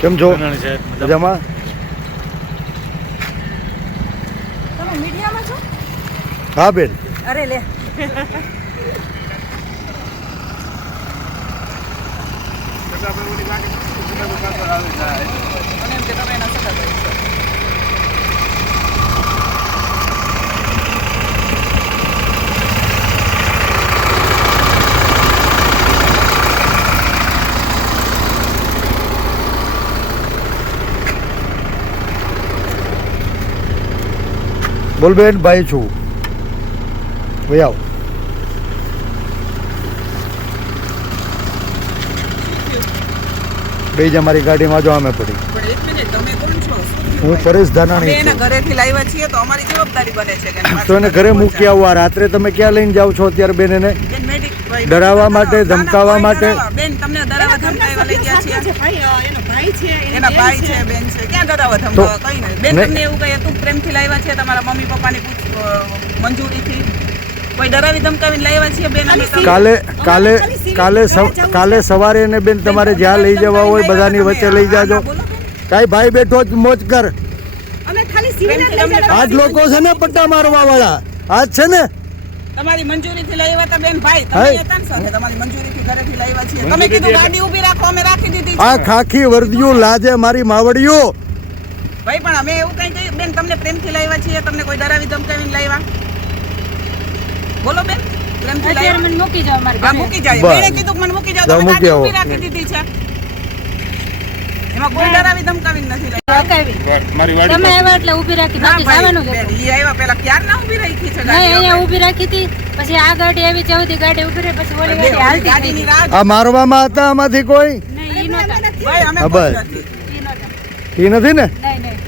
કેમ છો? મજામાં? મજામાં? તમે મીડિયામાં છો? હા બેન. અરે લે. મને એમ કે તમે એના સગા ભાઈ છો. બોલ બેન ભાઈ છું. ભાઈ આવ. જ અમારી ગાડીમાં જો અમે પડી. હું ભાઈ? પરેશ ધાનાણી એના ઘરેથી લાવ્યા છીએ તો અમારી જવાબદારી બને છે તો એને ઘરે મૂકી આવું આ રાત્રે તમે ક્યાં લઈને જાઓ છો અત્યારે બેન એને? બેન, મેડિક ભાઈ, ડરાવવા માટે, ધમકાવવા માટે? બેન તમને ડરાવવા ધમકાવવા લઈ ગયા છીએ એનો ભાઈ છે એના ભાઈ છે. બેન છે. ક્યાં ડરાવવા ધમકાવવા? કઈ નહીં. બેન નહીં. તમને એવું કહે તું પ્રેમથી લાવ્યા છે તમારા મમ્મી પપ્પાની મંજૂરીથી? કોઈ ડરાવી ધમકાવીને લાવ્યા છીએ બેન અમે કાલે કાલે કાલે કાલે સવારે ને બેન તમારે જ્યાં લઈ જવા હોય બધાની વચ્ચે લઈ જાજો. કાંઈ ભાઈ બેઠો જ મોજ કર. આજ લોકો છે ને પટ્ટા મારવા વાળા આજ છે ને તમારી મંજૂરીથી લાવ્યા હતા બેન ભાઈ. તમે હતા ને સાથે તમારી મંજૂરીથી ઘરેથી લાવ્યા છીએ. તમે કીધું ગાડી ઊભી રાખો અમે રાખી દીધી આ ખાખી વર્દીઓ લાજે મારી માવડીઓ. ભાઈ પણ અમે એવું કઈ કહ્યું બેન તમને પ્રેમથી લાવ્યા છીએ તમને કોઈ ડરાવી ધમકાવીને લાવ્યા બોલો બેન પ્રેમથી લાવ્યા મને મૂકી જાઓ મારી હા મૂકી જાય મેં કીધું મને મૂકી જાઓ જાઓ, તમે ગાડી ઊભી રાખી દીધી છે. એમાં કોઈ ડરાવી ધમકાવી નથી મારી તમે આવ્યા એટલે ઊભી રાખી બાકી જવાનું જ ભાઈ બેન હતું. ઈ આવ્યા પેલા ક્યાર ના ઊભી રાખી છે ગાડી અહીંયા? ઊભી રાખી હતી પછી આ ગાડી આવી ચૌથી ગાડી ઊભી રહી પછી ઓલી ગાડી હાલતી ગાડીની રાહ આ મારવામાં હતા આમાંથી કોઈ? નહીં ઈ નહોતા. ભાઈ અમે બસ. ઈ એ નથી ને? નહીં નહીં.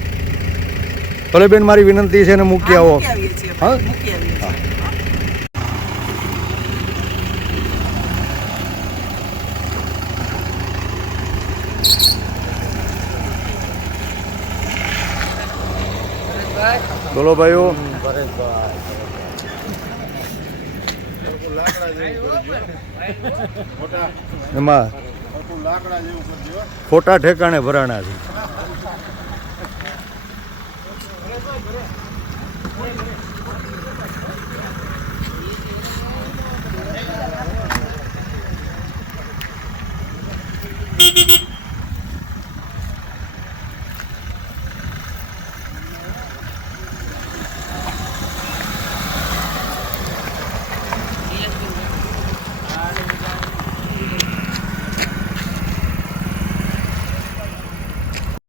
ભલે બેન મારી વિનંતી છે ને મૂકી હા, આવો. હા? મૂકી આવીએ બોલો ભાઈઓ. એમાં ખોટા ઠેકાણે ભરાણા છે.